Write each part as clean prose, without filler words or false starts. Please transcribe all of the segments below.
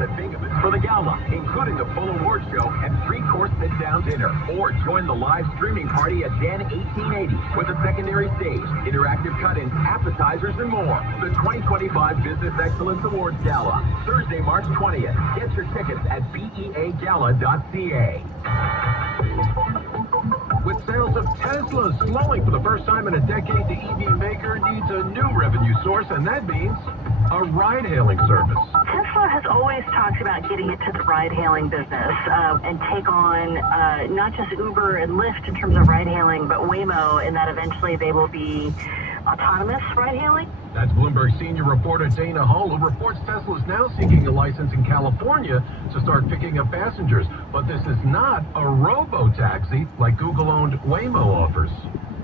at Bingaman for the gala, including a full award show and 3-course sit-down dinner. Or join the live streaming party at Den 1880 with a secondary stage, interactive cut-ins, appetizers, and more. The 2025 Business Excellence Awards Gala, Thursday, March 20th. Get your tickets at beagala.ca. With sales of Teslas slowing for the first time in a decade, the EV maker needs a new revenue source, and that means a ride-hailing service. Tesla has always talked about getting into the ride-hailing business and take on not just Uber and Lyft in terms of ride-hailing, but Waymo, in that eventually they will be autonomous ride-hailing. That's Bloomberg senior reporter Dana Hull, who reports Tesla is now seeking a license in California to start picking up passengers. But this is not a robo-taxi like Google-owned Waymo offers.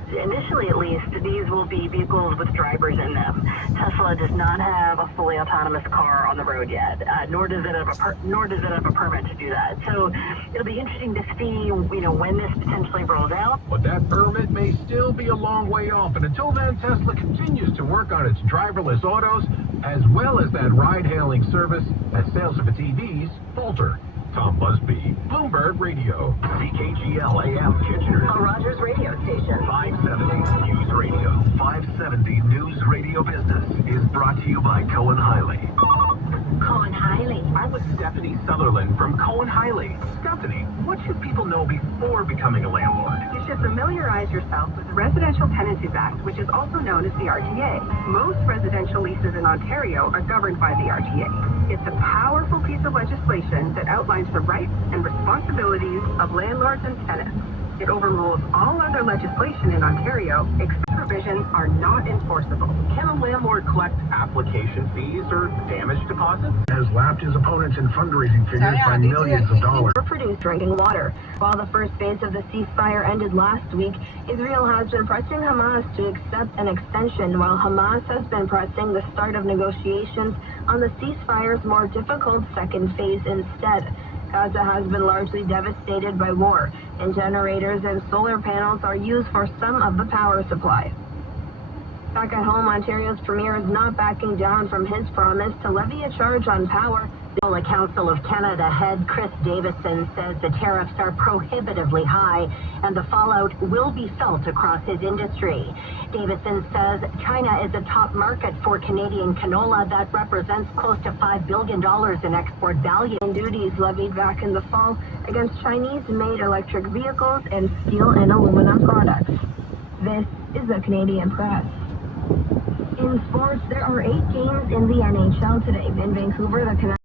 Initially, at least, these will be vehicles with drivers in them. Tesla does not have a fully autonomous car on the road yet, nor does it have a permit to do that. So it'll be interesting to see, when this potentially rolls out. But that permit may still be a long way off, and until then, Tesla continues to work on its driverless autos as well as that ride-hailing service as sales of its EVs falter. Tom Busby, Bloomberg Radio. CKGL AM Kitchener. A Rogers radio station. 570 News Radio. 570 News Radio Business is brought to you by Cohen Hiley. Cohen Hiley. I'm with Stephanie Sutherland from Cohen Hiley. Stephanie, what should people know before becoming a landlord? You should familiarize yourself with the Residential Tenancies Act, which is also known as the RTA. Most residential leases in Ontario are governed by the RTA. It's a powerful piece of legislation that outlines the rights and responsibilities of landlords and tenants. It overrules all other legislation in Ontario, except provisions are not enforceable. Can a landlord collect application fees or damage deposits? Has lapped his opponents in fundraising figures by millions of dollars. Produce drinking water. While the first phase of the ceasefire ended last week, Israel has been pressing Hamas to accept an extension, while Hamas has been pressing the start of negotiations on the ceasefire's more difficult second phase instead. Gaza has been largely devastated by war, and generators and solar panels are used for some of the power supply. Back at home, Ontario's premier is not backing down from his promise to levy a charge on power. The Council of Canada head Chris Davison says the tariffs are prohibitively high and the fallout will be felt across his industry. Davison says China is a top market for Canadian canola that represents close to $5 billion in export value. And duties levied back in the fall against Chinese-made electric vehicles and steel and aluminum products. This is the Canadian Press. In sports, there are 8 games in the NHL today. In Vancouver, the Canucks